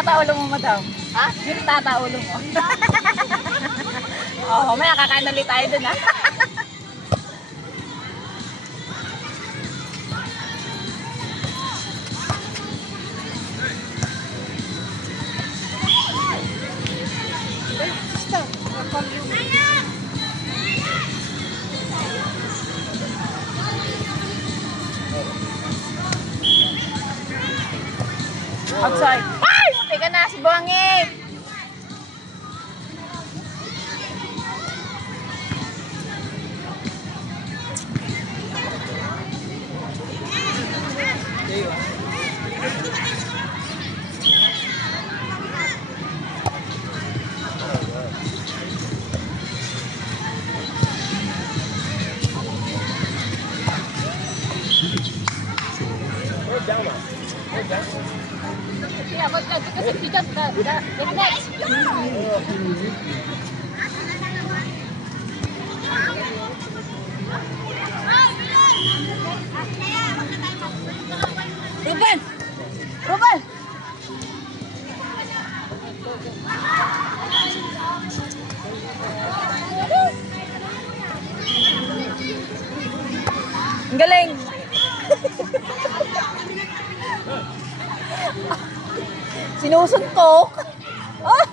Tataulo mo, madam. Ha? Yung tataulo mo. Oo, may kakain ulit tayo dun, ha? Outside. Teka na, si Buangit! Ruben! Ruben! Ang galing! Sinusuntok! Oh!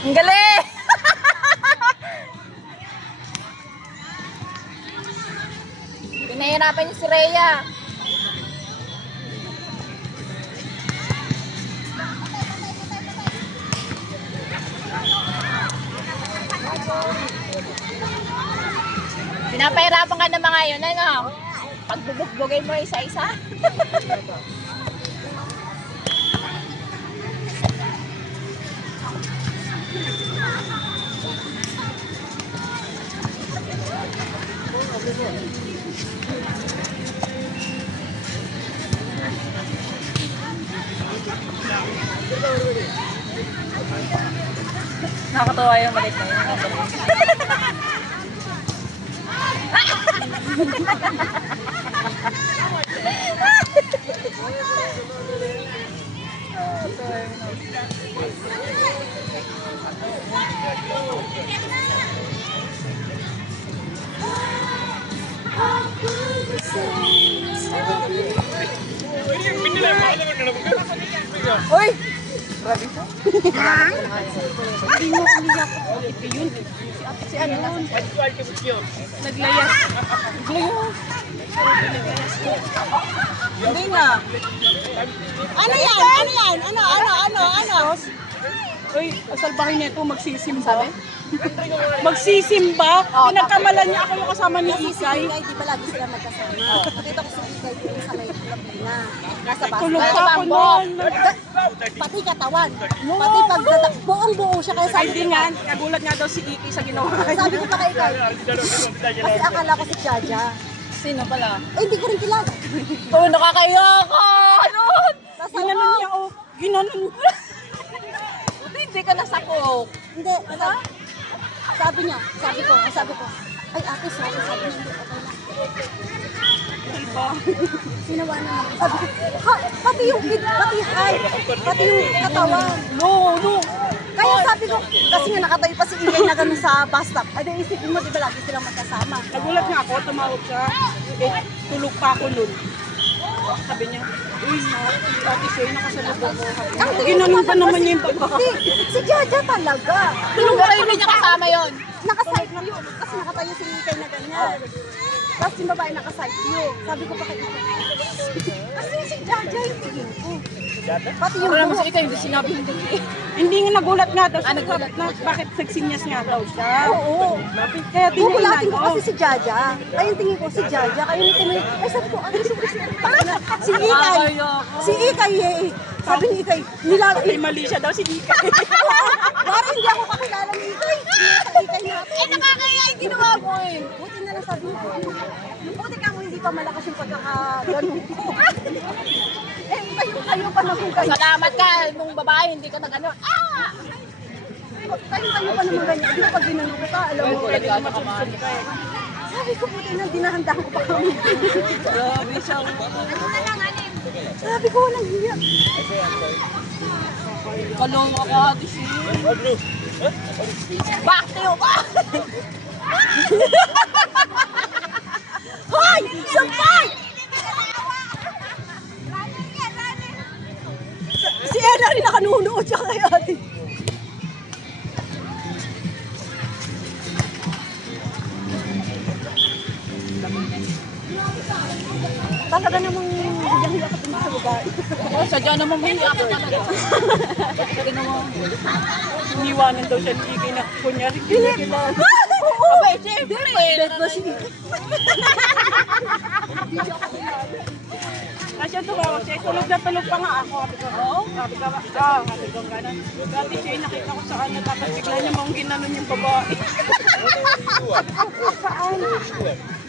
Ang galing! Pinahirapan niyo si Rhea. Pinapahirapan ka ng mga yun, ano? Pagbubugbugin mo isa-isa. Nakakatawa yung balik na yun. Uy! Grabe siya. Hindi mo umiyak. Ito yun. Si ano na? Naglayas. Naglayas. Hindi na. Ano yan? Ano yan? Ano? Uy, salbahin niya ito. Magsisimba. Magsisimba? Pinagkamalan niya ako yung kasama ni Isay. Di ba lagi sila magkasama? Nakita ko sa Isay dito sa may Pilipina. Nasa bus. Tulog pa ako noon. Pati katawan. Pati pagdadak. Buong-buo siya. Kaya sabi Hindi nga. Nagulat nga daw si Iki sa ginawa. Sabi ko pa kay Kai. Kasi akala ko si Jaja. Sino pala? Eh, hindi ko rin kilala. Oh, nakakaya ka! Ano? Ginanon niya, oh. Ginanon niya. Buti hindi ka nasakok. Hindi. Sabi niya. Sabi ko. Ay, ate, sabi niya. Diba? Sinawa na naman. Sabi ko, ha, pati yung katawan. No. Kaya ko, kasi nga nakatayo pa si Ingay na ganun sa bus stop. Ay, di isipin mo, di ba lagi silang magkasama? Nagulat nga ako, tumawag siya. Eh, tulog pa ako nun. Sabi niya, uy, Ate Shay, nakasalubong ko. Ginanong pa naman niya yung pagkaka. Si Jaja talaga. Pero hindi niya kasama yon. Nakaside view. Kasi nakatayo si Ingay na ganyan. Tapos yung babae nakaside view. Sabi ko, bakit ito? Kasi si Jaja yung tingin ko. Pati yung Wala mo sa ikaw, hindi sinabi hindi. Hindi nga nagulat nga daw. Nagulat na, bakit nagsinyas nga daw siya. Oo. Kaya di niya Bubulatin ko inano. kasi si Jaja. Ay, yung tingin ko si Jaja. Kaya yung tingin, ay sabi ko, ano si Si Ikay. Si Ikay eh. Sabi ni Ikay, Ay, mali siya daw si Ika. Parang hindi ako kakilala ni Ikay. Ikay natin. Eh, nakakaya yung ginawa mo eh. Buti na lang sabi ko. Buti ka mo hindi pa malakas yung pagkakaganon ko. Eh, tayo pa naman kayo. Salamat ka nung babae, hindi ka nag-ano. Ah! Tayo pa naman ganyan. Di ba pag ginano ko ka, alam mo. Pwede naman sumusod ka eh. Sabi ko, buti na dinahandaan ko pa kami. Grabe siyang... Sabi ko, walang hiya. Kalong ako, Ate Shay. Back to you ba? Hoy! Sampay! Si Ella rin nakanunood siya kay ate. Talaga namang hiyang-hiya ka din sa babae. Oh, sadya naman may ako talaga. Sadya naman. Iniwanan daw siya ni Ikay na kunyari kinikilan. Abay, siyempre. Dead ba si Kasi tumawag siya, tulog na tulog pa nga ako. Sabi ko, oo. Sabi ko, sabi ko gano'n. Dati siya, nakita ko sa kanya, tapos bigla niya mong ginanon yung babae. Saan?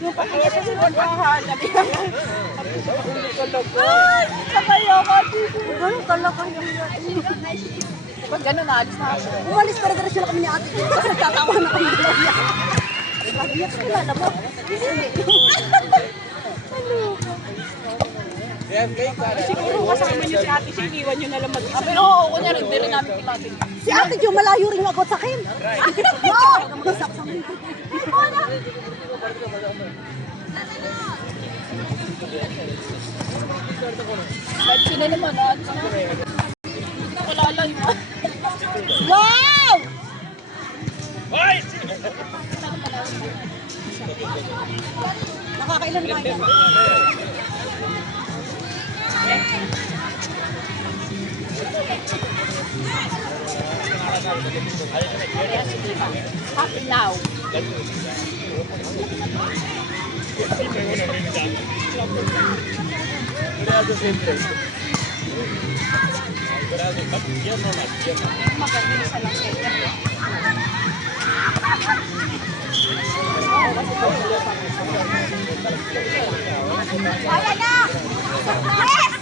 Yung pakita siya sa pagkahanap. Sabi ko, sa ulit tulog ko. Ay, sabay ako dito. Ganun talaga yung Pag gano'n, naalis na ako. umalis para diretso na kami ni ate dito kasi tatawa na kami dalawa. Sabi niya, kilala mo? Siguro kasama niyo si ate siya, iniwan niyo na lang mag-isa. Sabi, oo, kunyari, hindi rin namin kilati. Si ate Jo, malayo rin agot sa akin. Wow! Ba't sila naman, naalis na ako. Hindi ko kilala yun. Wow! Nakakailan nga yan. Happy now. Maganda sa lang kanya. Kaya na! Yes!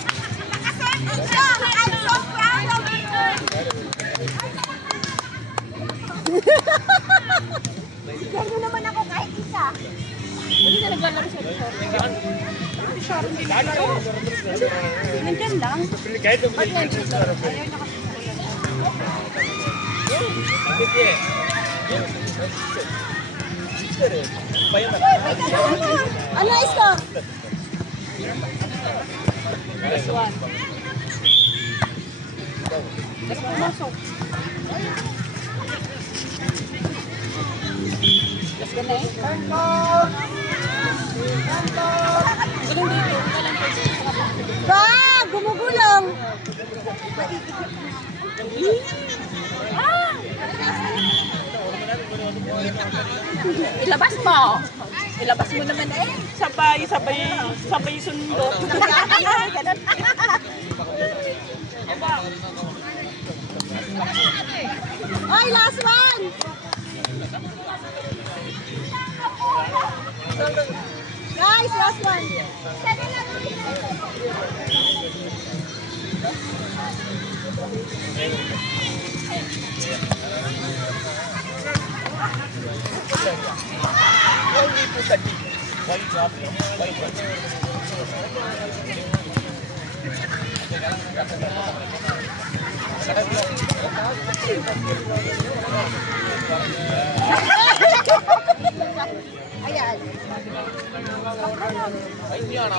Nakasentid siya! I'm so proud of you! Gano'n naman ako kahit isa. Hindi na naglalaro siya. Si Sharon din ako. Nandyan lang. Ano is ko? This one. Pumasok. Let's go na eh. Ganun dito. Walang person. Ba! Gumugulong! Ilabas mo. Ilabas mo naman eh. Sabay sundo. Ay, last one! Guys, last one! Ayan.